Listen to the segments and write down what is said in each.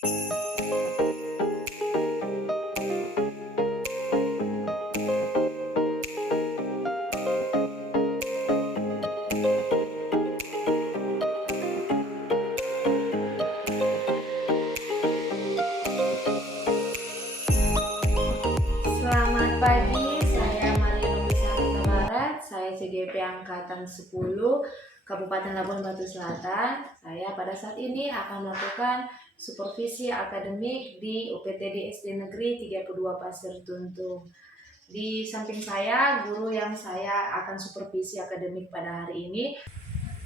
Selamat pagi, saya Marino Bisa Barat, saya CGP Angkatan 10, Kabupaten Labuan Batu Selatan. Saya pada saat ini akan melakukan supervisi akademik di UPTD SD Negeri 32 Pasir Tuntung. Di samping saya, guru yang saya akan supervisi akademik pada hari ini.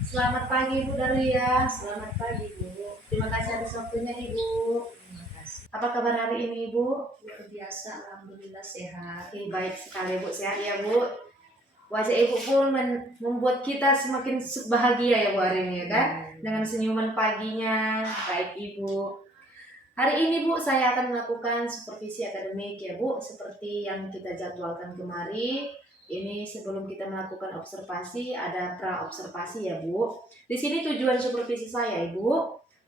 Selamat pagi Bu Dalia. Selamat pagi Bu. Terima kasih atas waktunya Ibu. Terima kasih. Apa kabar hari ini Ibu? Luar biasa, alhamdulillah sehat. Baik sekali Bu, sehat ya Bu. Wajah Ibu pun membuat kita semakin bahagia ya Bu hari ini ya kan? Dengan senyuman paginya, baik Ibu. Hari ini Bu, saya akan melakukan supervisi akademik ya Bu, seperti yang kita jadwalkan kemarin. Ini sebelum kita melakukan observasi, ada pra-observasi ya Bu. Di sini tujuan supervisi saya Ibu,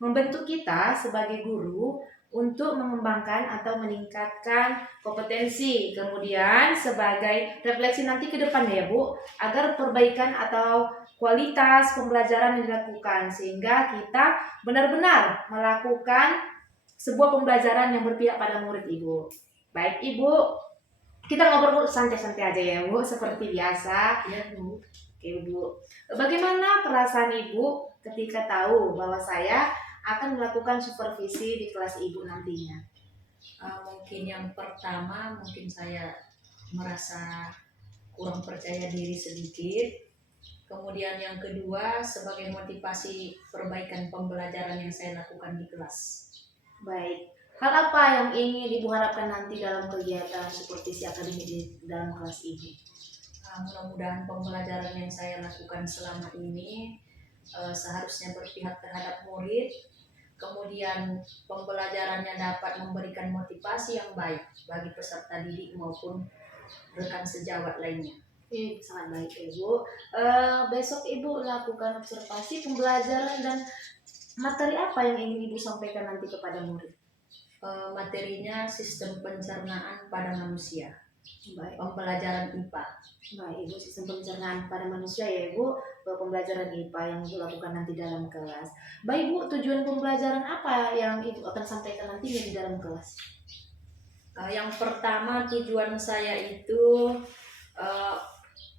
membentuk kita sebagai guru untuk mengembangkan atau meningkatkan kompetensi, kemudian sebagai refleksi nanti ke depan ya Bu, agar perbaikan atau kualitas pembelajaran yang dilakukan, sehingga kita benar-benar melakukan sebuah pembelajaran yang berpihak pada murid Ibu. Baik Ibu, kita ngobrol santai-santai aja ya Bu, seperti biasa. Ya Bu. Oke Bu, bagaimana perasaan Ibu ketika tahu bahwa saya akan melakukan supervisi di kelas Ibu nantinya? Mungkin yang pertama, mungkin saya merasa kurang percaya diri sedikit. Kemudian yang kedua, sebagai motivasi perbaikan pembelajaran yang saya lakukan di kelas. Baik, hal apa yang ingin Ibu harapkan nanti dalam kegiatan supervisi akademik di dalam kelas Ibu? Mudah-mudahan pembelajaran yang saya lakukan selama ini seharusnya berpihak terhadap murid. Kemudian pembelajarannya dapat memberikan motivasi yang baik bagi peserta didik maupun rekan sejawat lainnya. Sangat baik Ibu. Besok Ibu lakukan observasi pembelajaran dan materi apa yang ingin Ibu sampaikan nanti kepada murid? Materinya sistem pencernaan pada manusia. Baik. Pembelajaran IPA. Baik Ibu, sistem pencernaan pada manusia ya Ibu, pembelajaran IPA yang Ibu lakukan nanti dalam kelas. Baik Bu, tujuan pembelajaran apa yang Ibu akan sampaikan nantinya di dalam kelas? Yang pertama, tujuan saya itu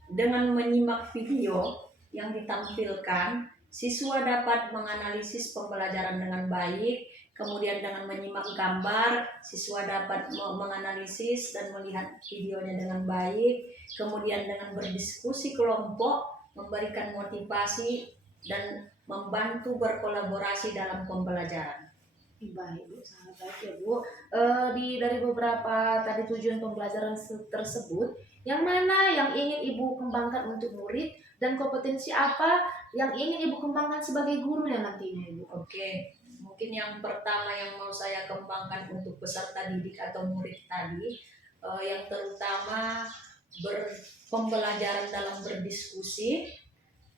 dengan menyimak video yang ditampilkan, siswa dapat menganalisis pembelajaran dengan baik. Kemudian dengan menyimak gambar, siswa dapat menganalisis dan melihat videonya dengan baik. Kemudian dengan berdiskusi kelompok, memberikan motivasi dan membantu berkolaborasi dalam pembelajaran. Baik Bu, sangat baik ya Bu. Dari beberapa tadi tujuan pembelajaran tersebut, yang mana yang ingin Ibu kembangkan untuk murid dan kompetensi apa yang ingin Ibu kembangkan sebagai guru ya nantinya Ibu? Oke. Mungkin yang pertama yang mau saya kembangkan untuk peserta didik atau murid tadi, yang terutama pembelajaran dalam berdiskusi,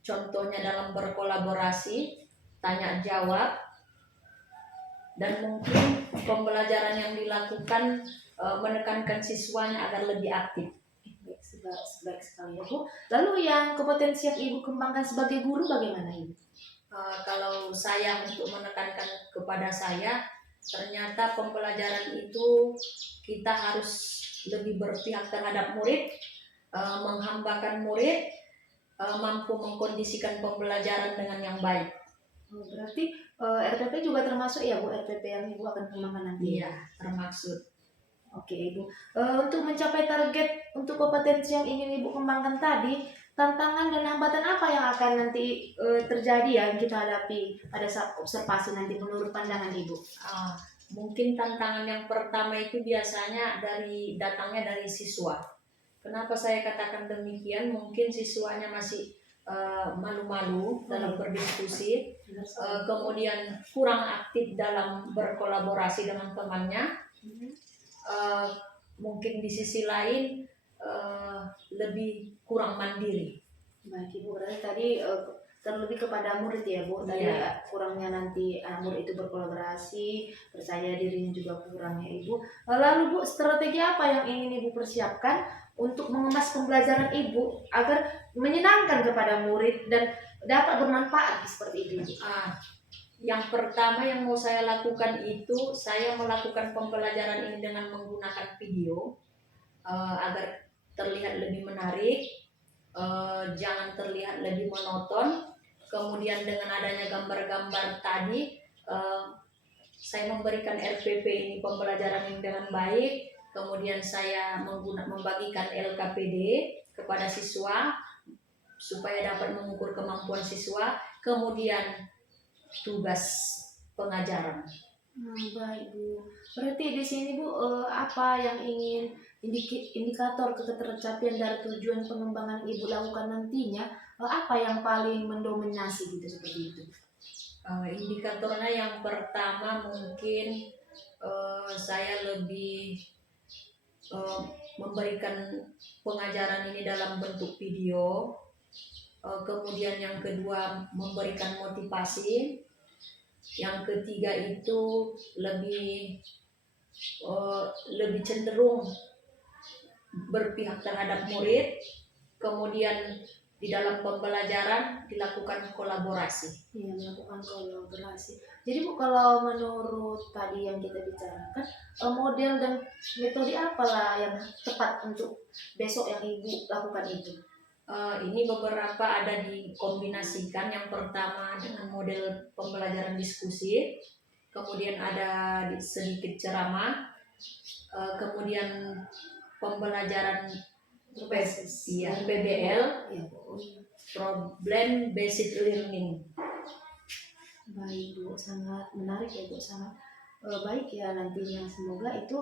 contohnya dalam berkolaborasi, tanya jawab, dan mungkin pembelajaran yang dilakukan menekankan siswanya agar lebih aktif. Baik sekali ya Bu. Lalu yang kompetensi yang Ibu kembangkan sebagai guru bagaimana Ibu? Kalau saya untuk menekankan kepada saya, ternyata pembelajaran itu kita harus lebih berpihak terhadap murid, menghambakan murid, mampu mengkondisikan pembelajaran dengan yang baik. Berarti RPP juga termasuk ya Bu, RPP yang Ibu akan kembangkan nanti? Iya, termaksud. Oke Ibu, untuk mencapai target untuk kompetensi yang ingin Ibu kembangkan tadi, tantangan dan hambatan apa yang akan nanti terjadi ya yang kita hadapi pada saat observasi nanti menurut pandangan Ibu? Mungkin tantangan yang pertama itu biasanya datangnya dari siswa. Kenapa saya katakan demikian? Mungkin siswanya masih malu-malu dalam berdiskusi, kemudian kurang aktif dalam berkolaborasi dengan temannya. Mungkin di sisi lain lebih kurang mandiri. Baik Ibu, berarti tadi terlebih kepada murid ya Bu. Tadi Iya. kurangnya nanti murid itu berkolaborasi, percaya dirinya juga kurang ya Ibu. Lalu Bu, strategi apa yang ingin Ibu persiapkan untuk mengemas pembelajaran Ibu agar menyenangkan kepada murid dan dapat bermanfaat seperti itu Ibu? Yang pertama yang mau saya lakukan itu, saya melakukan pembelajaran ini dengan menggunakan video agar terlihat lebih menarik, jangan terlihat lebih monoton. Kemudian dengan adanya gambar-gambar tadi, saya memberikan RPP ini, pembelajaran ini dengan baik. Kemudian saya membagikan LKPD kepada siswa supaya dapat mengukur kemampuan siswa. Kemudian tugas pengajaran. Baik Bu. Berarti di sini Bu, apa yang ingin indikator ketercapaian dari tujuan pengembangan Ibu lakukan nantinya, apa yang paling mendominasi gitu seperti itu? Indikatornya yang pertama mungkin saya lebih memberikan pengajaran ini dalam bentuk video. Kemudian yang kedua memberikan motivasi. Yang ketiga itu lebih cenderung berpihak terhadap murid. Kemudian di dalam pembelajaran dilakukan kolaborasi. Iya, melakukan kolaborasi. Jadi Bu, kalau menurut tadi yang kita bicarakan, model dan metode apalah yang tepat untuk besok yang Ibu lakukan itu? Ini beberapa ada dikombinasikan. Yang pertama dengan model pembelajaran diskusi, kemudian ada sedikit ceramah, kemudian pembelajaran PBL, problem based learning. Baik Bu, sangat menarik ya Bu, sangat baik ya nantinya, semoga itu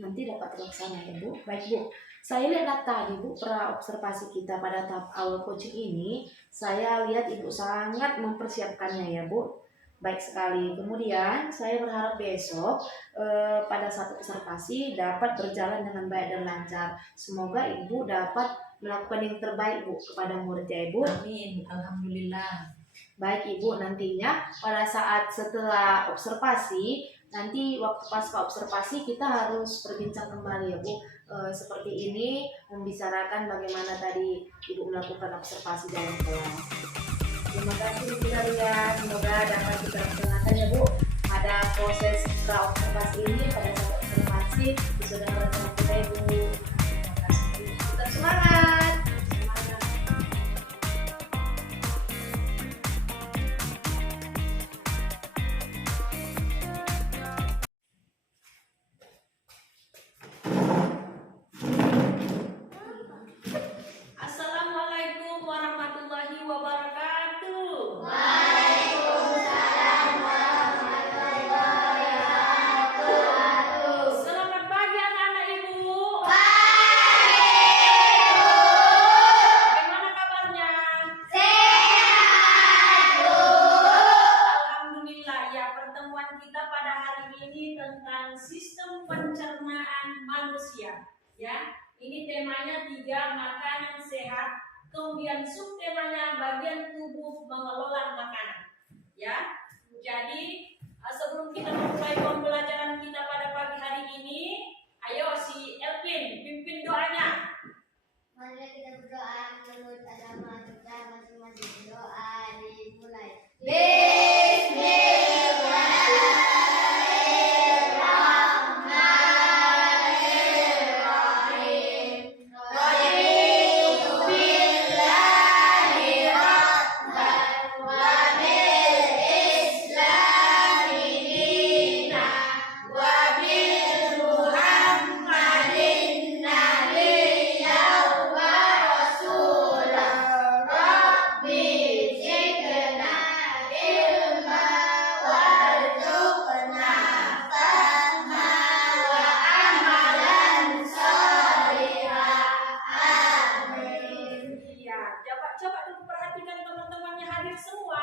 nanti dapat terlaksana ya Bu. Baik Bu, saya lihat tadi Bu, observasi kita pada tahap awal coaching ini, saya lihat Ibu sangat mempersiapkannya ya Bu. Baik sekali. Kemudian saya berharap besok pada saat observasi dapat berjalan dengan baik dan lancar. Semoga Ibu dapat melakukan yang terbaik Bu kepada murid ya Ibu. Amin. Alhamdulillah. Baik Ibu, nantinya pada saat setelah observasi, nanti waktu pasca observasi kita harus berbincang kembali ya Bu. Seperti ini membicarakan bagaimana tadi Ibu melakukan observasi dalam kelas. Terima kasih Bu Nadia, semoga dapat kita laksanakan ya Bu pada proses pra observasi ini, pada saat observasi sudah bersama kita Ibu. Terima kasih. Tetap semangat. Assalamualaikum warahmatullahi wabarakatuh. Waalaikumsalam warahmatullahi wabarakatuh. Selamat pagi anak-anak Ibu. Bagaimana kabarnya? Sehat, Bu. Alhamdulillah ya, pertemuan kita pada hari ini tentang sistem pencernaan manusia. Ya, ini temanya 3, makanan sehat. Kemudian subtemanya bagian tubuh mengelola makanan. Ya, jadi sebelum kita memulai pembelajaran kita pada pagi hari ini, ayo si Elvin pimpin doanya. Mari kita berdoa menurut agama kita masing-masing. Doa dimulai. Bismillahirrahmanirrahim. Raditu billahi rabban wa bil islami dinan wa bil muhammadin nabiyyan wa rasulan. Rabbi zidna ilma warzuqna fahma wa amalan sholihan. Amin. Iya, coba dulu perhatikan teman-temannya hadir semua.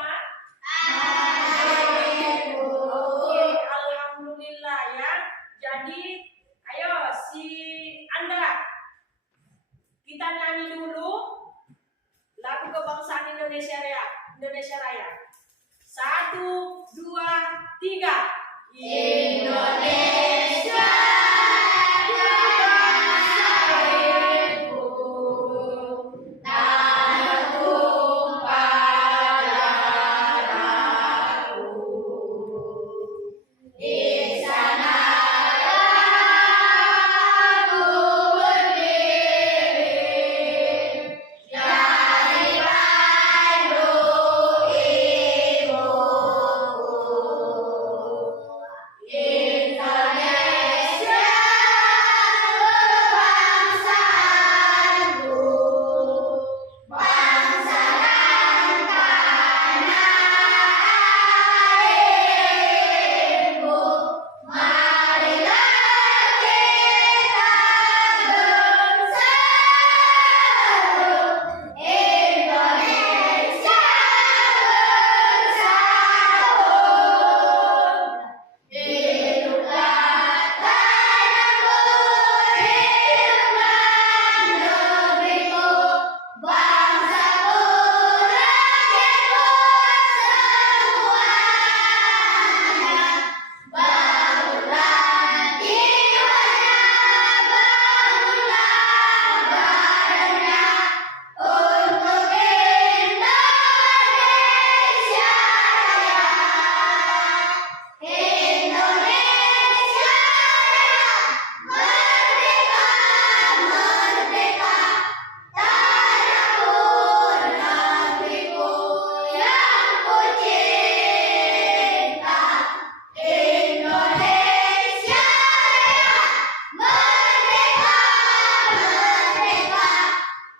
Amin, Bu. Oke, alhamdulillah ya. Jadi, ayo si Anda, kita nyanyi dulu lagu kebangsaan Indonesia ya. Indonesia Raya. 1, 2, 3. Indonesia bangsa ibu, tanah tumpah darahku. Di sana aku berdiri dari pandu ibuku. Indonesia kebangsaanku, bangsa dan tanah airku. Marilah kita bersatu, Indonesia bersatu. Hiduplah tanahku, hiduplah negeriku, bangsaku, rakyatku semuanya. Bangunlah jiwanya, bangunlah badannya untuk Indonesia Raya. Indonesia Raya, merdeka, merdeka, tanahku, negeriku yang ku cinta. Indonesia Raya, merdeka, merdeka,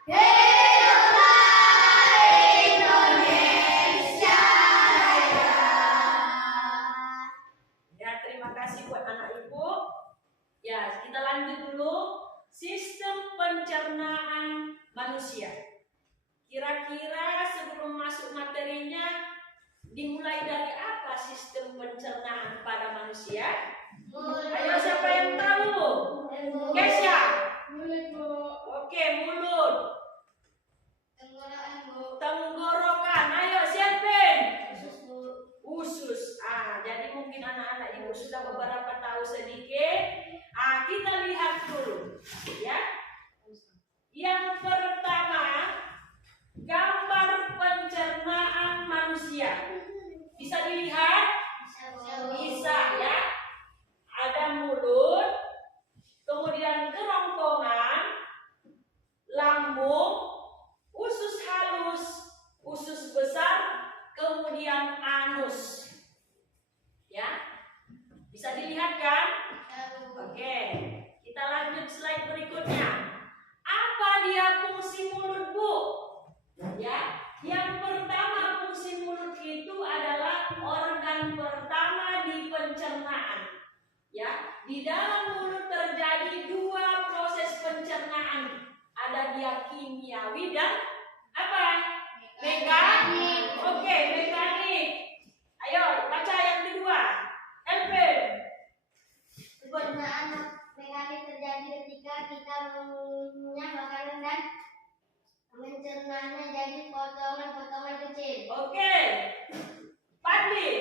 hiduplah Indonesia Raya. Ya, terima kasih buat anak ibu. Ya, kita lanjut dulu. Sistem pencernaan manusia. Kira-kira sebelum masuk materinya, dimulai dari apa sistem pencernaan pada manusia? Ayo, siapa yang tahu? Kesya? Oke, mulut. Tenggorokan. Ayo, siapa? Usus. Jadi mungkin anak-anak ibu sudah beberapa tahu sedikit. Kita lihat dulu, ya. Yang pertama, gambar pencernaan manusia. Bisa dilihat? Bisa, ya. Ada mulut, kemudian kerongkongan, lambung, usus halus, usus besar, kemudian anus. Ya, bisa dilihat kan? Oke, kita lanjut slide berikutnya. Apa dia fungsi mulut, Bu? Ya, yang pertama fungsi mulut itu adalah organ pertama di pencernaan. Ya, di dalam mulut terjadi 2 proses pencernaan. Ada dia kimiawi dan apa? Mekanik. Oke, mekanik. Ayo, baca yang kedua. Elvin. Pencernaan mekanik terjadi ketika kita mengunyah makanan dan mencernanya jadi potongan-potongan kecil. Oke. Fadli.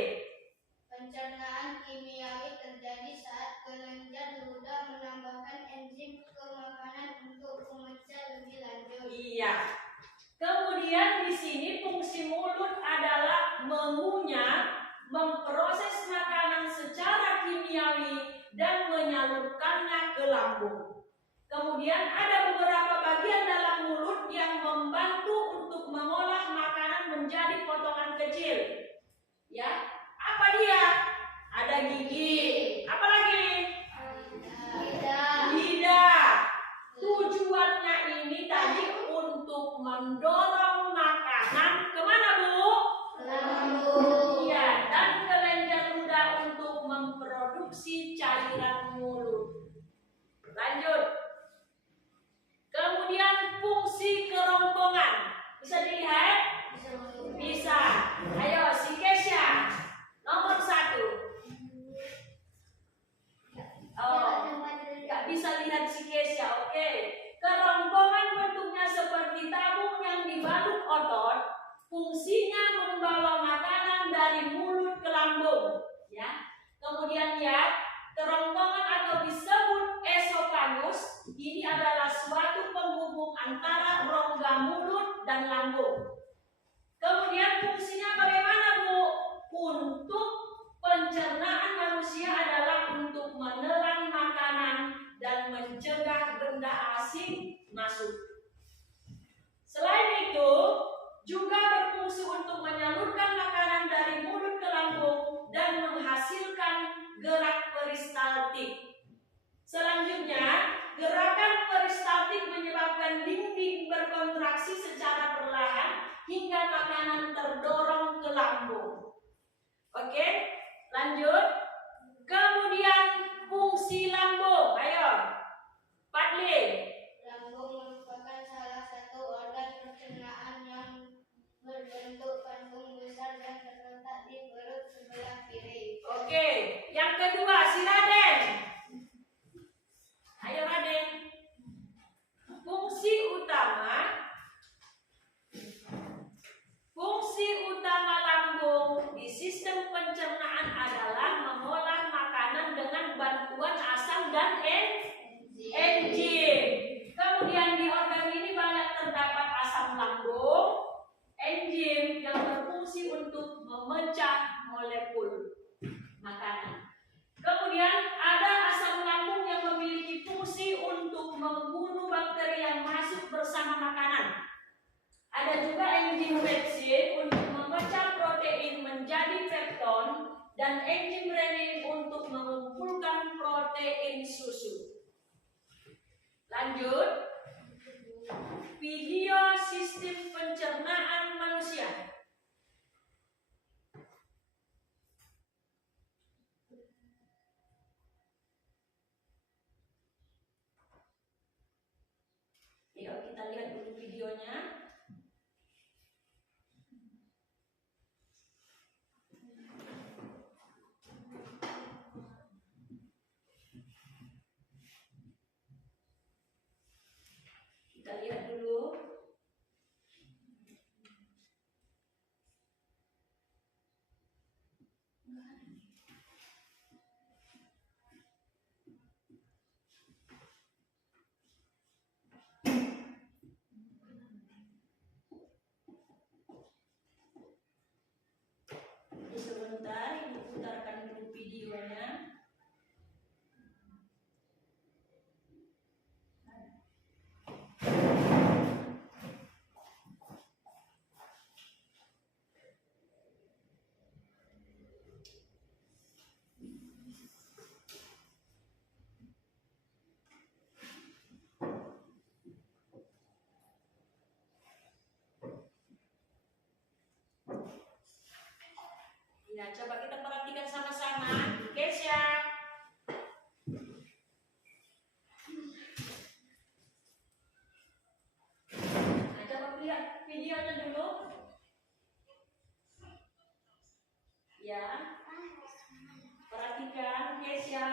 Pencernaan kimiawi terjadi saat kelenjar ludah menambahkan enzim ke makanan untuk memecah lebih lanjut. Iya. Kemudian di sini fungsi mulut adalah mengunyah, memproses makanan secara kimiawi dan menyalurkannya ke lambung. Kemudian ada beberapa bagian dalam mulut yang membantu untuk mengolah makanan menjadi potongan kecil. Ya, apa dia? Ada gigi. Apa lagi? Lidah. Tujuannya ini tadi untuk mendorong makanan kemana, Bu? Lambung. Iya, dan kelenjar ludah untuk memproduksi cairan mulut. Lanjut. Kemudian fungsi kerongkongan. Bisa dilihat? Bisa. Ayo, si Kesya. Nomor 1. kemudian lihat kerongkongan atau disebut esofagus. Ini adalah suatu penghubung antara rongga mulut dan lambung. Kemudian fungsinya bagaimana, Bu? Untuk pencernaan manusia adalah untuk menelan makanan dan mencegah benda asing masuk. Selain itu, juga berfungsi untuk menyalurkan makanan dari mulut ke lambung dan menghasilkan gerak peristaltik. Selanjutnya, gerakan peristaltik menyebabkan dinding berkontraksi secara perlahan hingga makanan terdorong ke lambung. Oke, lanjut. Kemudian fungsi lambung. Ayo, Padli. Lambung merupakan salah satu organ pencernaan yang berbentuk kantong besar dan terletak di perut sebelah kiri. Oke, yang kedua si Raden. Ayo Raden. Fungsi utama lambung di sistem pencernaan adalah mengolah makanan dengan bantuan asam dan enzim. Kemudian di organ ini banyak terdapat asam lambung, enzim yang berfungsi untuk memecah molekul makanan. Kemudian ada asam lambung yang memiliki fungsi untuk membunuh bakteri yang masuk bersama makanan. Ada juga enzim pepsin untuk memecah protein menjadi pepton dan enzim renin untuk mengumpulkan protein susu. Lanjut. Video sistem pencernaan manusia. Yuk kita lihat dulu videonya. Kita lihat dulu. Sebentar, ibu putarkan dulu videonya. Nah, coba kita perhatikan sama-sama. Kesya. Nah, coba lihat videonya dulu. Ya. Perhatikan, Kesya.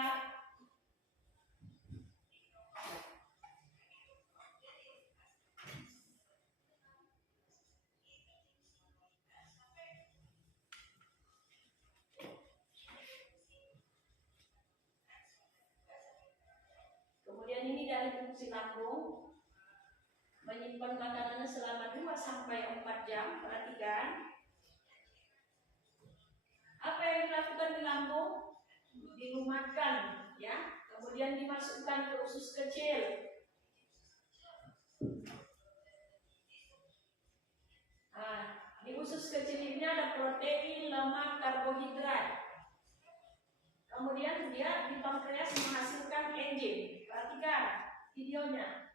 Kemudian ini dari fungsi lambung, menyimpan makanannya selama 2 sampai 4 jam. Perhatikan. Apa yang dilakukan di lambung? Dilumatkan, ya. Kemudian dimasukkan ke usus kecil. Nah, di usus kecil ini ada protein, lemak, karbohidrat. Kemudian dia di pankreas menghasilkan enzim. Perhatikan videonya.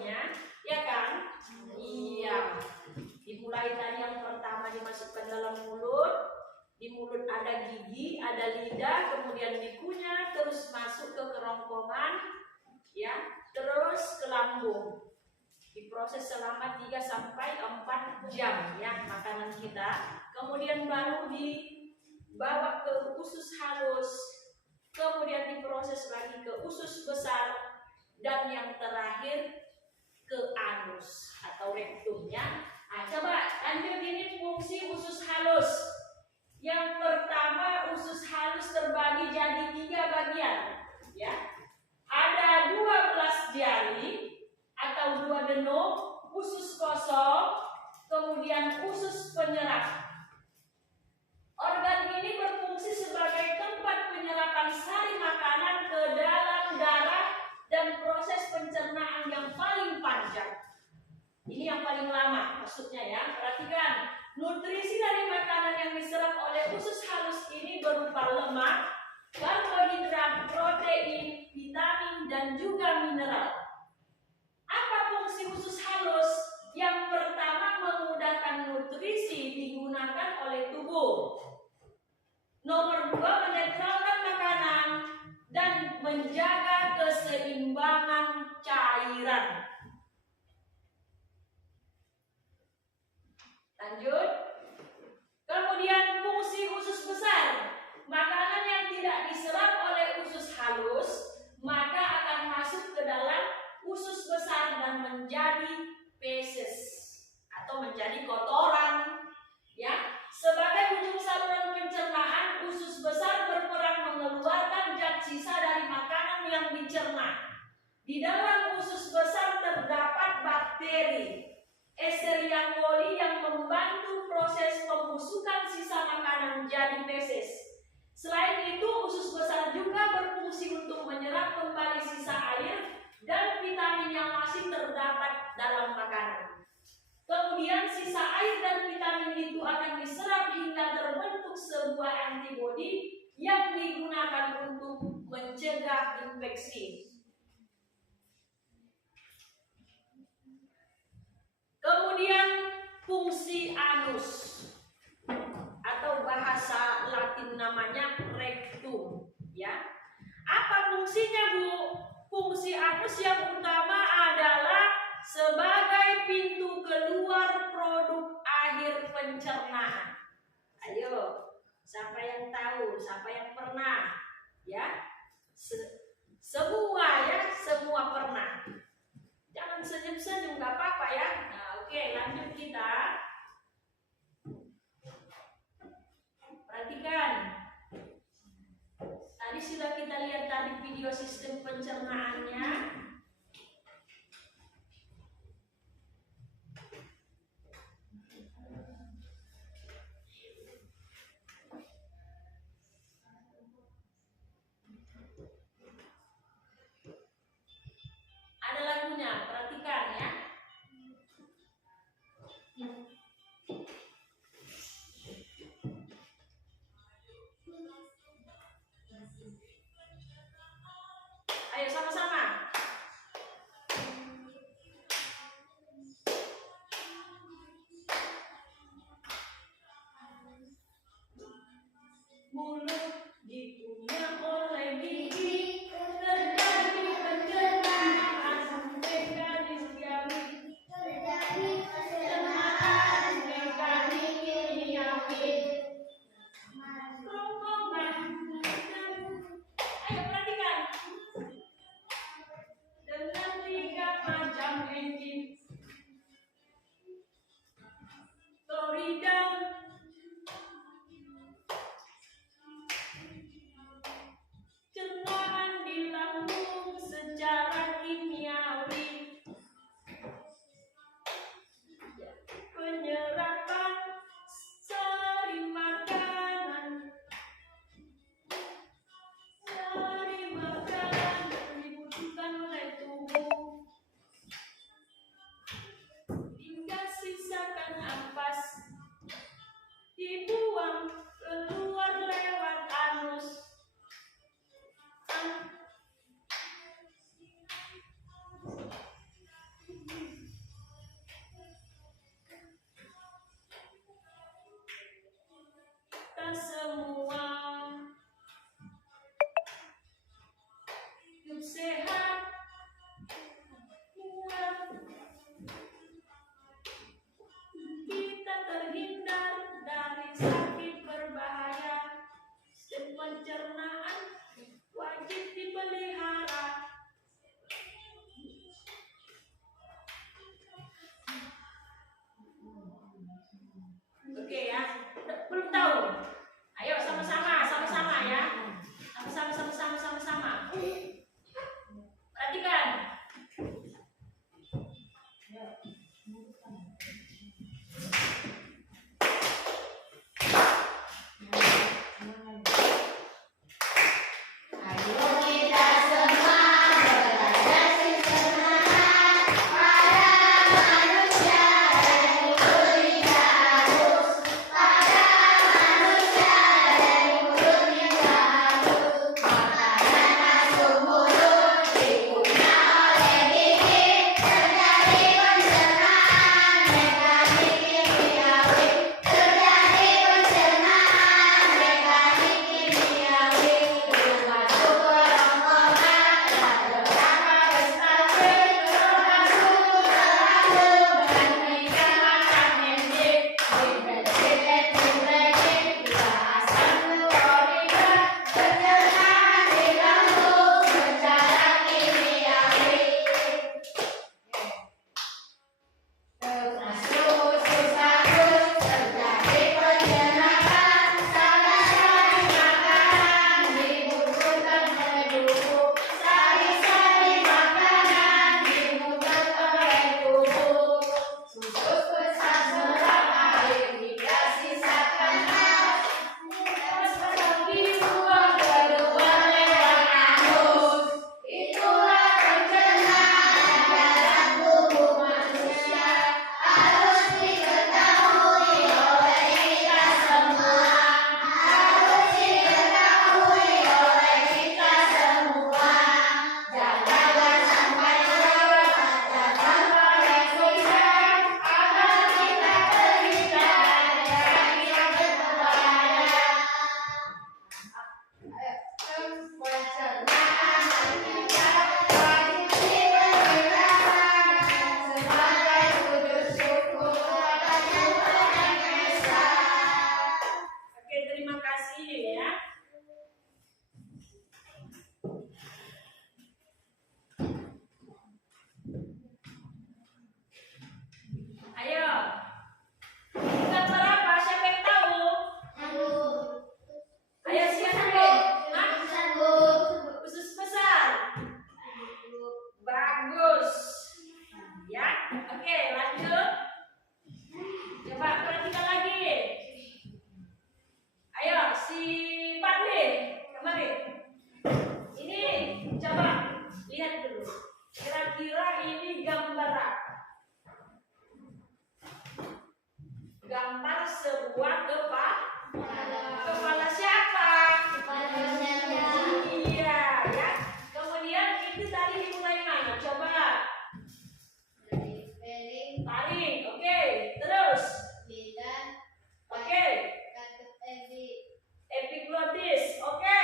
videonya, ya kan? Iya. Dimulai tadi yang pertama dimasukkan dalam mulut. Di mulut ada gigi, ada lidah, kemudian dikunyah, terus masuk ke kerongkongan, ya, terus ke lambung. Diproses selama 3 sampai 4 jam ya makanan kita. Kemudian baru dibawa ke usus halus. Kemudian diproses lagi ke usus besar dan yang terakhir ke anus atau rektumnya. Nah, coba lanjut, ini fungsi usus halus. Yang pertama, usus halus terbagi jadi 3 bagian, ya. Ada 12 jari atau 2 denum, usus kosong, kemudian usus penyerap. Organ ini berfungsi sebagai tempat penyerapan sari makanan ke dalam darah dan proses pencernaan yang paling panjang. Ini yang paling lama maksudnya ya. Perhatikan. Nutrisi dari makanan yang diserap oleh usus halus ini berupa lemak, karbohidrat, protein, vitamin, dan juga mineral. Apa fungsi usus halus? Yang pertama, memudahkan nutrisi digunakan oleh tubuh. Nomor 2, menetralkan makanan dan menjaga keseimbangan cairan. Lanjut. Kemudian fungsi usus besar. Makanan yang tidak diserap oleh usus halus maka akan masuk ke dalam usus besar dan menjadi feses atau menjadi kotoran. Ya, sebagai ujung saluran pencernaan, usus besar berperan mengeluarkan zat sisa dari makanan yang dicerna. Di dalam usus besar terdapat bakteri Escherichia coli yang membantu proses pembusukan sisa makanan jadi feses. Selain itu, usus besar juga berfungsi untuk menyerap kembali sisa air dan vitamin yang masih terdapat dalam makanan. Kemudian sisa air dan vitamin itu akan diserap hingga terbentuk sebuah antibodi yang digunakan untuk mencegah infeksi. Kemudian fungsi anus atau bahasa Latin namanya rectum, ya. Apa fungsinya, Bu? Fungsi anus yang utama adalah sebagai pintu keluar produk akhir pencernaan. Ayo, siapa yang tahu, siapa yang pernah, ya? Semua ya, semua pernah. Jangan senyum-senyum, nggak apa-apa ya. Nah, oke, lanjut kita. Perhatikan. Tadi sudah kita lihat tadi video sistem pencernaannya. Ada lagunya, perhatikan ya. Ayo sama-sama. Oke, lanjut. Coba perhatikan lagi. Ayo, si Padli, kemari. Ini coba lihat dulu. Kira-kira ini gambar apa? Gambar sebuah kepala siapa? Iya, ya. Kemudian itu tadi dimulai mana? Coba. Tarik, oke. Terus. Oke. Epiglottis, oke.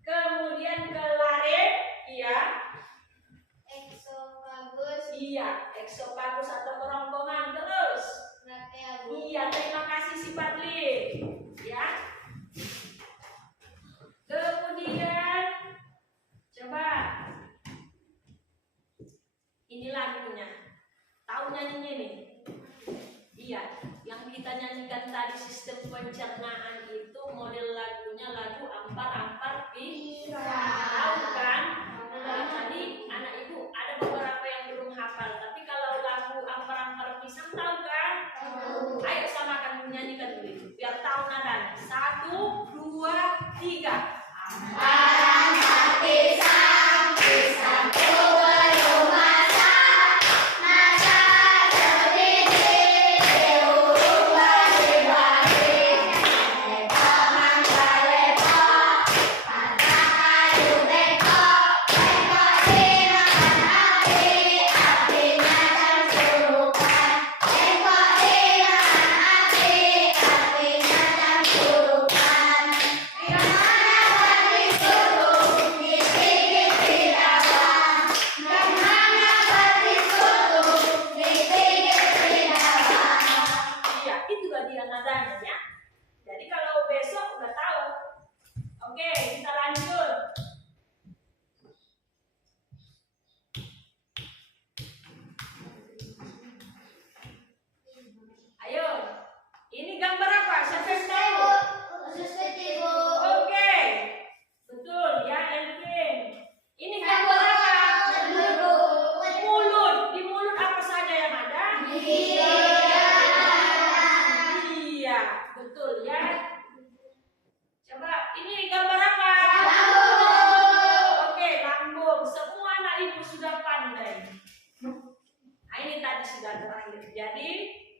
Kemudian ke laring, iya. Iya, eksofagus atau kerongkongan. Terus. Iya, terima kasih si Padli. Ya. Kemudian coba ini lagunya. Tahu nyanyinya nih? Iya, yang kita nyanyikan tadi sistem pencernaan itu model lagunya lagu Ampar-Ampar Pisang. Tahu kan? Nah, tadi anak ibu ada beberapa yang belum hafal, tapi kalau lagu Ampar-Ampar Pisang tahu kan? Ayo samakan menyanyikan dulu biar tahu nadanya. 1, 2, 3. Ampar-ampar pisang, pisangku belum masak, masak sedikit, diulung bagi-bagi. Lepok mangga lepok, patah kayu bengkok, bengkok dimakan api, apinya campurkan. Bengkok dimakan api, apinya campurkan. Iya, itulah dia nadanya ya. Jadi kalau besok udah tahu. Oke, kita lanjut. Ayo, ini gambar apa? Siapa yang tahu? Oke, betul ya, Elvin. Ini gambar apa? Mulut. Di mulut apa saja yang ada? Iya, betul ya. Coba ini gambar apa? Oke, lambung. Semua anak ibu sudah pandai. Nah, ini tadi sudah terakhir. Jadi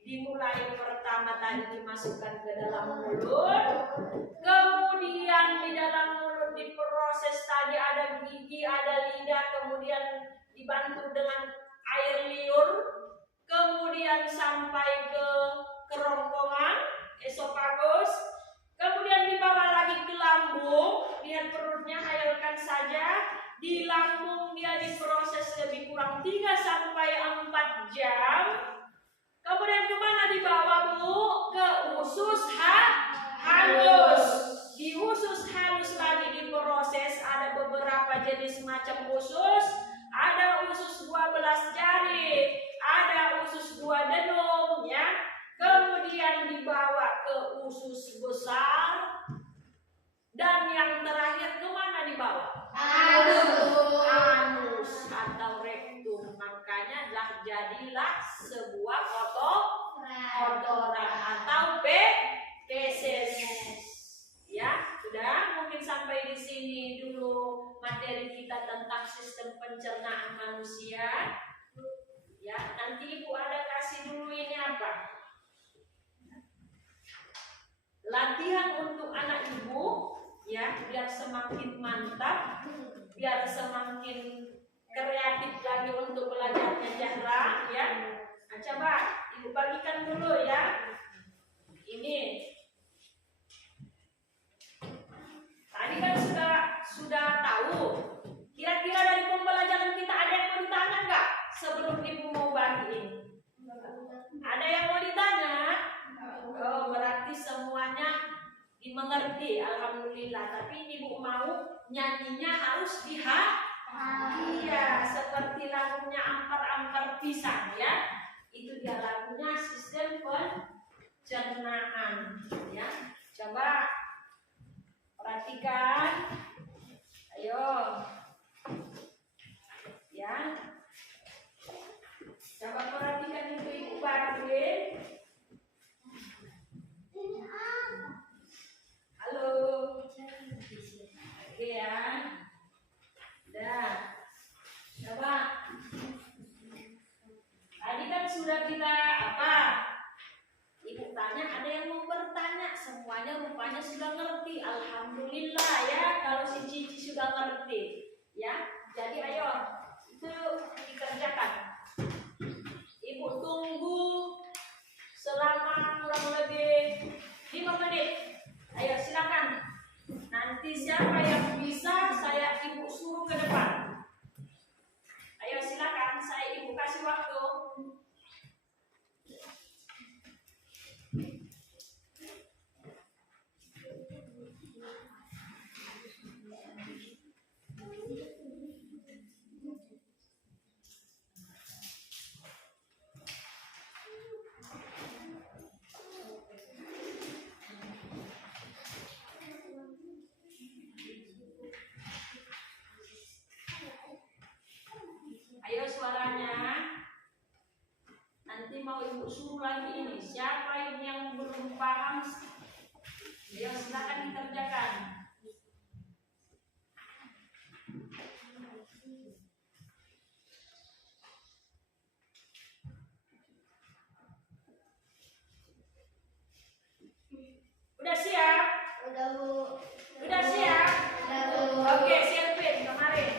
dimulai pertama tadi dimasukkan ke dalam mulut, kemudian di dalam mulut diproses tadi ada gigi, ada lidah, kemudian dibantu dengan air liur, kemudian sampai ke kerongkongan, esofagus, kemudian dibawa lagi ke lambung. Lihat perutnya, hayalkan saja. Di lambung dia diproses lebih kurang 3 sampai 4 jam. Kemudian kemana dibawa, Bu? Ke usus halus. Di usus halus lagi diproses. Ada beberapa jenis macam usus. Ada usus 12 jari, ada usus 2 denum, ya. Kemudian dibawa ke usus besar. Dan yang terakhir kemana dibawa? Anus atau rektum. Makanya jadilah sebuah kotoran atau feses. Ya, sudah mungkin sampai di sini dulu materi kita tentang sistem pencernaan manusia. Ya, nanti Ibu ada kasih dulu ini apa? Latihan untuk anak Ibu, ya, biar semakin mantap, biar semakin kreatif lagi untuk belajarnya Zahra, ya. Nah, coba Ibu bagikan dulu ya. Ini tadi kan sudah tahu. Kira-kira dari pembelajaran kita ada yang mau ditanya nggak sebelum Ibu mau bagiin? Ada yang mau ditanya? Oh, berarti semuanya dimengerti, alhamdulillah. Tapi Ibu mau nyanyinya harus iya, seperti lagunya Ampar-Ampar Pisang, ya. Itu dia lagunya sistem pencernaan, ya. Coba perhatikan. Ayo. Ya. Tadi kan sudah kita apa? Ibu tanya, ada yang mau bertanya, semuanya rupanya sudah ngerti. Alhamdulillah ya, kalau si Cici sudah ngerti. Ya, jadi ayo itu dikerjakan. Ibu tunggu selama kurang lebih 5 menit. Ayo silakan. Nanti siapa yang bisa saya ibu suruh ke depan. Ayo silakan, saya ibu kasih waktu. Ayo suaranya. Nanti mau ibu suruh lagi ini. Siapa ini yang belum paham? Ayo silakan dikerjakan. Udah siap? Udah Bu. Udah siap? Udah Bu. Oke, siapin kemarin.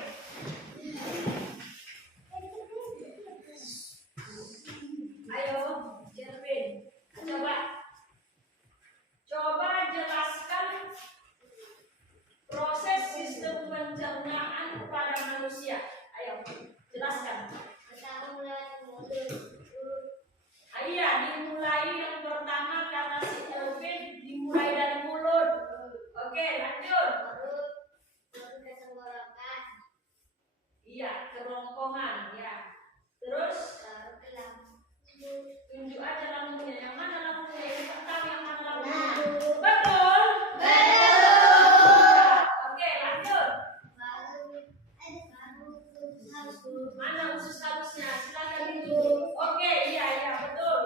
Ayo, siapin. Coba jelaskan proses sistem pencernaan pada manusia. Ayo, jelaskan. Pertama mulai mulut. Iya, dimulai yang pertama kata si Elvin dimulai dari mulut. Oke, lanjut. Baru ke tenggorokan. Iya, kerongkongan. Ya. Terus Baru ke lambung. tunjuk aja lambungnya. Yang mana lambungnya? Yang tahu yang mana lambungnya? Lambung. Betul. Betul. Oke, lanjut. Baru halus. Mana usus halusnya? Silakan itu. Oke, iya, betul.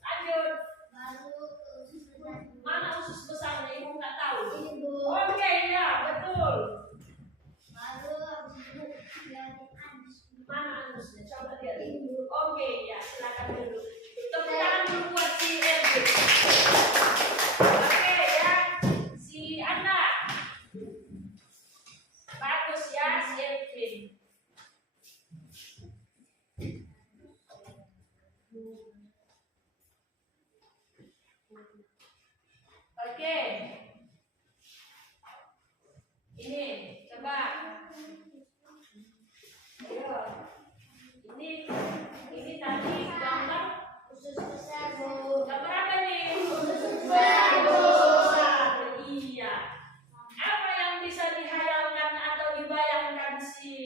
Lanjut. Baru ke usus besar. Mana usus besarnya? Ibu nggak tahu. Ini Bu. Oke, iya, betul. Baru habis itu jadi anus. Mana anusnya? Coba lihat. Oke, ya, silakan dulu. Tepuk tangan dulu buat si Elvin. Oke, ya. Si Anda. Bagus ya, si Elvin. Oke. Ini, coba. Ayo. Ini tadi gambar Usus besar Bu. gambar apa nih? besar, Bu. Besar. Iya. Apa yang bisa dihayalkan atau dibayangkan si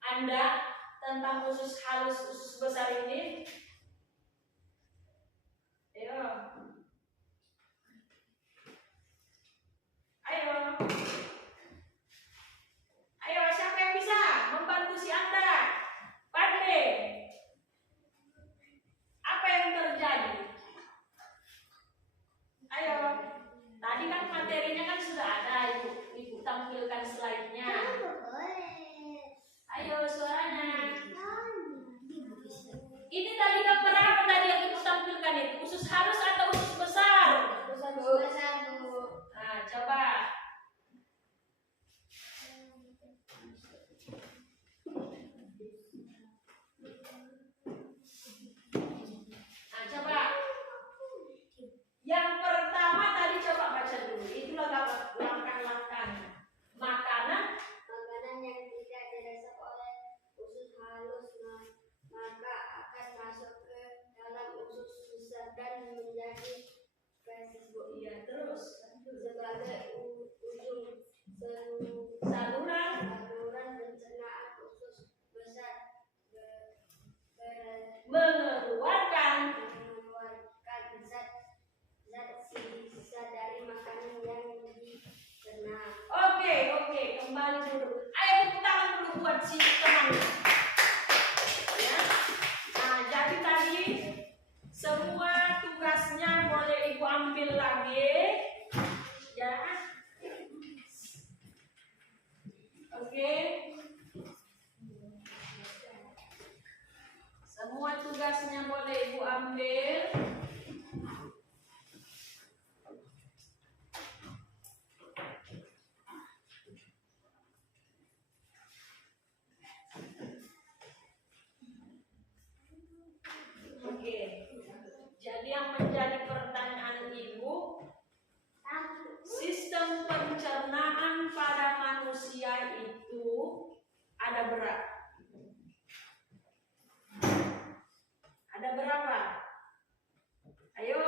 Anda tentang usus halus, usus besar ini? Ayo. Ayo. Ayo, siapa yang bisa membantu si Anda? Pandai. Apa yang terjadi? Ayo. Tadi kan materinya kan sudah ada, Ibu tampilkan slide-nya. Ayo suaranya. Ini tadi gambar apa tadi yang Ibu tampilkan itu? Usus halus atau tugasnya boleh Ibu ambil. Oke. Jadi yang menjadi pertanyaan Ibu, sistem pencernaan pada manusia itu ada berapa? Ada berapa? Ayo,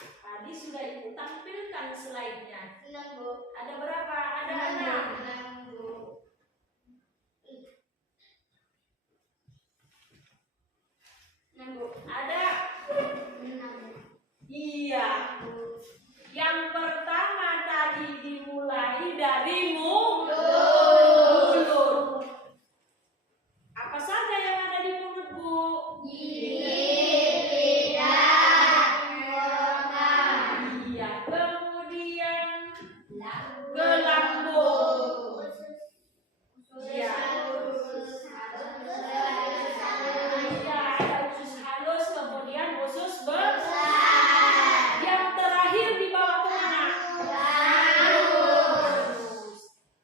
tadi sudah Ibu tampilkan slide-nya. 6, Bu. Ada berapa? Ada 6. 6, Bu. Ada? 6. Iya. Yang pertama tadi dimulai dari mulut. Apa saja yang ada di mulut, Bu? Iya. Kemudian ke lambung. Iya. Iya, ada usus halus, kemudian usus besar. Yang terakhir dibawa ke mana?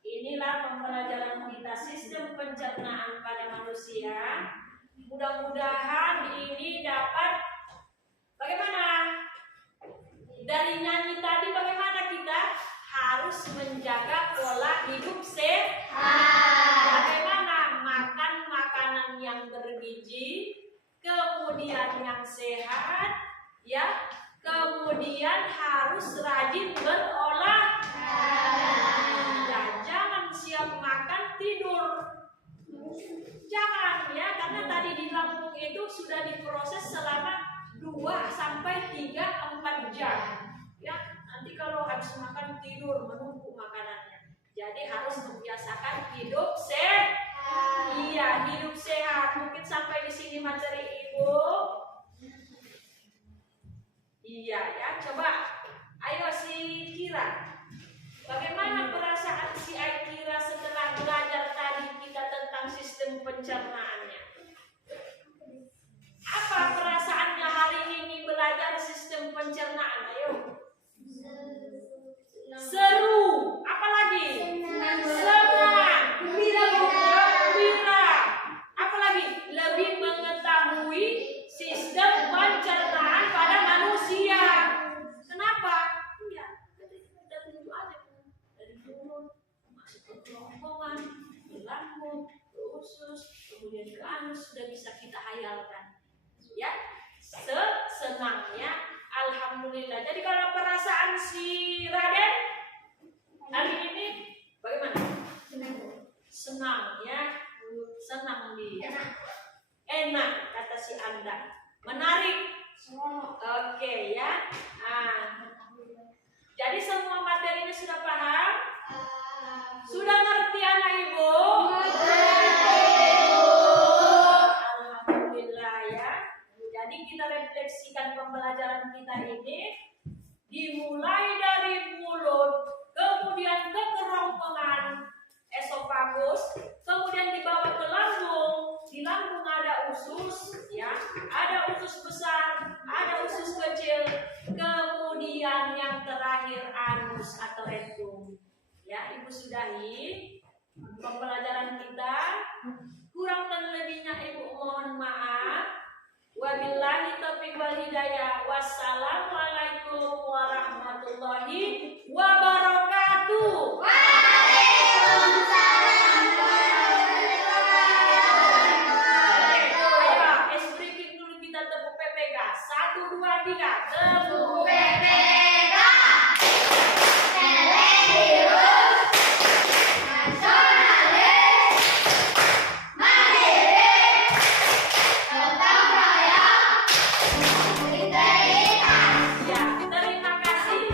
Inilah pembelajaran kita sistem pencernaan pada manusia. Mudah-mudahan ini dapat bagaimana? Dari nyanyi tadi bagaimana kita harus menjaga pola hidup sehat. Bagaimana makan makanan yang bergizi, kemudian yang sehat, ya. Kemudian harus rajin berolahraga. Ya, jangan siap makan tidur. Jangan ya, karena tadi di lambung itu sudah diproses selama 2 sampai 3, 4 jam. Ya, nanti kalau habis makan tidur menumpuk makanannya. Jadi harus membiasakan hidup sehat. Iya, hidup sehat. Mungkin sampai di sini materi Ibu. Iya ya, coba. Ayo si Kira. Bagaimana perasaan si Kira setelah belajar tadi kita tentang sistem pencernaannya? Apa perasaannya hari ini belajar sistem pencernaan? Ayo. Seru. Apa lagi? Senang. Gembira. Apa lagi? Lebih mengetahui sistem pencernaan pada manusia. Kenapa? Ya, dari itu aja. Dari mulut masuk ke kerongkongan, ke lambung, ke usus, kemudian ke anus sudah bisa kita hayalkan. Ya, senangnya alhamdulillah. Jadi kalau perasaan si Raden hari ini bagaimana? Senang ya, senang dia. Enak kata si Anda. Menarik. Oke ya. Jadi semua materinya sudah paham? Sudah ngerti anak Ibu? Alhamdulillah ya. Jadi kita refleksikan pembelajaran kita ini dimulai dari mulut, kemudian ke kerongkongan esofagus, kemudian dibawa ke lambung. Di lambung ada usus, ya, ada usus besar, ada usus kecil, kemudian yang terakhir anus atau rektum. Ya, Ibu sudahi pembelajaran kita. Kurang dan lebihnya Ibu mohon maaf. Wabillahi taufiq wal hidayah. Wassalamualaikum warahmatullahi wabarakatuh. Waalaikumsalam warahmatullahi wabarakatuh. Ayo, es breaking dulu kita tepuk PPK. 1, 2, 3. Tepuk PPK. Religius, nasionalis, mandiri, gotong royong, integritas. Ya, terima kasih.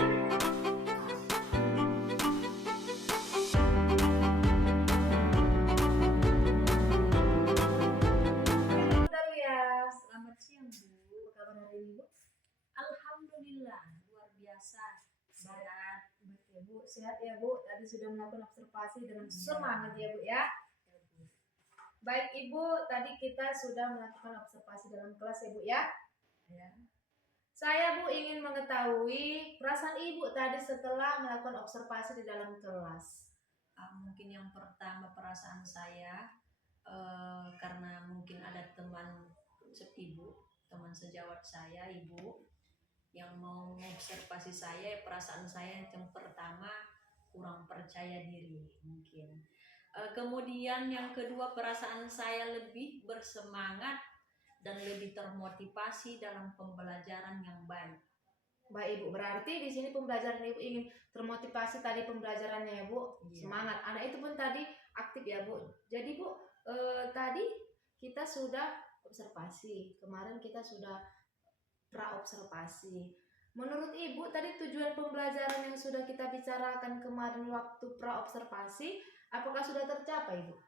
Ya, selamat siang Bu. Apa kabar hari ini Bu? Alhamdulillah, luar biasa. Baik ya Bu, sehat ya Bu. Tadi sudah melakukan observasi dengan semangat ya Bu ya. Baik Ibu, tadi kita sudah melakukan observasi dalam kelas ya Bu ya. Ya. Saya Bu ingin mengetahui perasaan Ibu tadi setelah melakukan observasi di dalam kelas. Mungkin yang pertama perasaan saya karena mungkin ada teman ibu, teman sejawat saya, ibu yang mau observasi saya, perasaan saya yang pertama kurang percaya diri mungkin. Kemudian yang kedua perasaan saya lebih bersemangat dan lebih termotivasi dalam pembelajaran yang baik. Baik Ibu, berarti di sini pembelajaran Ibu ingin termotivasi tadi pembelajarannya ya Bu, Iya. semangat. Anak itu pun tadi aktif ya Bu. Jadi Bu, tadi kita sudah observasi, kemarin kita sudah pra-observasi. Menurut Ibu tadi tujuan pembelajaran yang sudah kita bicarakan kemarin waktu pra-observasi, apakah sudah tercapai Bu?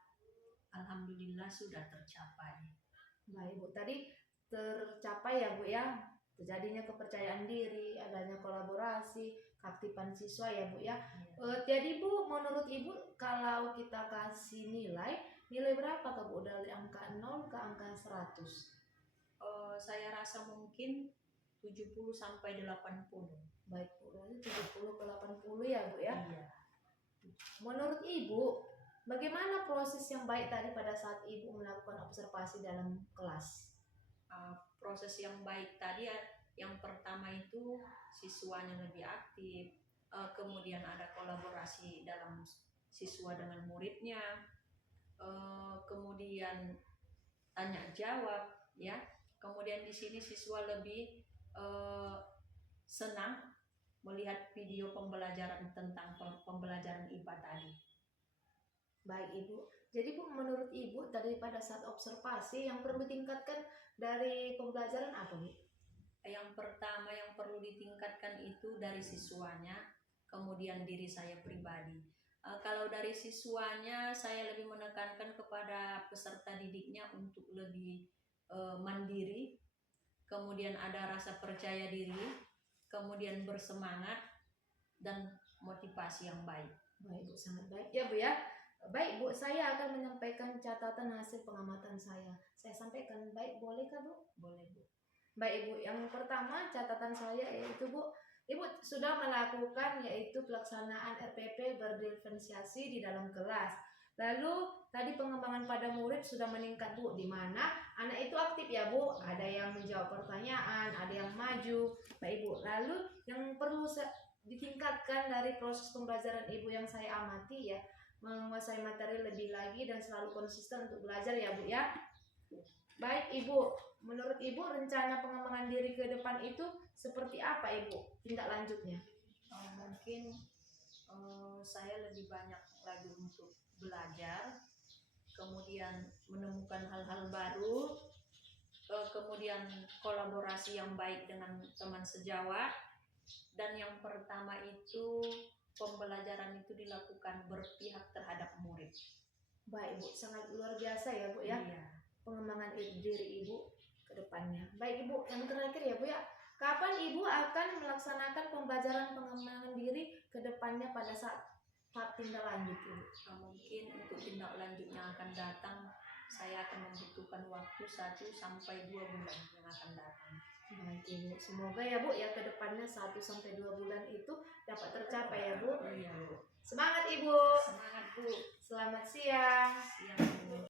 Alhamdulillah sudah tercapai. Baik Bu, tadi tercapai ya Bu ya, terjadinya kepercayaan diri, adanya kolaborasi, keaktifan siswa ya Bu ya. Iya. Jadi Bu, menurut Ibu kalau kita kasih nilai berapa ke Bu dari angka 0 ke angka 100? Saya rasa mungkin 70 sampai 80. Baik Bu, berarti 70 ke 80 ya Bu ya. Iya. Menurut Ibu, bagaimana proses yang baik tadi pada saat Ibu melakukan observasi dalam kelas? Proses yang baik tadi yang pertama itu siswanya lebih aktif, kemudian ada kolaborasi dalam siswa dengan muridnya, kemudian tanya jawab ya, kemudian di sini siswa lebih senang melihat video pembelajaran tentang pembelajaran IPA tadi. Baik Ibu, jadi Bu menurut Ibu tadi pada saat observasi yang perlu ditingkatkan dari pembelajaran apa Bu? Yang pertama yang perlu ditingkatkan itu dari siswanya, kemudian diri saya pribadi. Kalau dari siswanya, saya lebih menekankan kepada peserta didiknya untuk lebih mandiri, kemudian ada rasa percaya diri, kemudian bersemangat, dan motivasi yang baik. Baik Bu, sangat baik ya Bu ya. Baik Bu, saya akan menyampaikan catatan hasil pengamatan saya. Saya sampaikan, baik bolehkah Bu? Boleh Bu. Baik Ibu, yang pertama catatan saya yaitu Bu, Ibu sudah melakukan yaitu pelaksanaan RPP berdiferensiasi di dalam kelas. Lalu tadi pengembangan pada murid sudah meningkat Bu, di mana anak itu aktif ya Bu, ada yang menjawab pertanyaan, ada yang maju. Baik Ibu, lalu yang perlu ditingkatkan dari proses pembelajaran Ibu yang saya amati ya, menguasai materi lebih lagi dan selalu konsisten untuk belajar ya Bu ya. Baik Ibu, menurut Ibu rencana pengembangan diri ke depan itu seperti apa Ibu tindak lanjutnya? Mungkin saya lebih banyak lagi untuk belajar, kemudian menemukan hal-hal baru, kemudian kolaborasi yang baik dengan teman sejawat, dan yang pertama itu pembelajaran itu dilakukan berpihak terhadap murid. Baik Bu, sangat luar biasa ya Bu ya. Iya. Pengembangan diri Ibu ke depannya. Baik Ibu, yang terakhir ya Bu ya. Kapan Ibu akan melaksanakan pembelajaran pengembangan diri ke depannya pada saat tindak lanjut Ibu? Mungkin untuk tindak lanjut yang akan datang, saya akan membutuhkan waktu 1 sampai 2 bulan yang akan datang. Baik Ibu, semoga ya Bu ya ke depannya 1 sampai 2 bulan itu dapat tercapai ya Bu. Iya Bu. Semangat Ibu. Semangat Bu. Selamat siang. Siang Bu.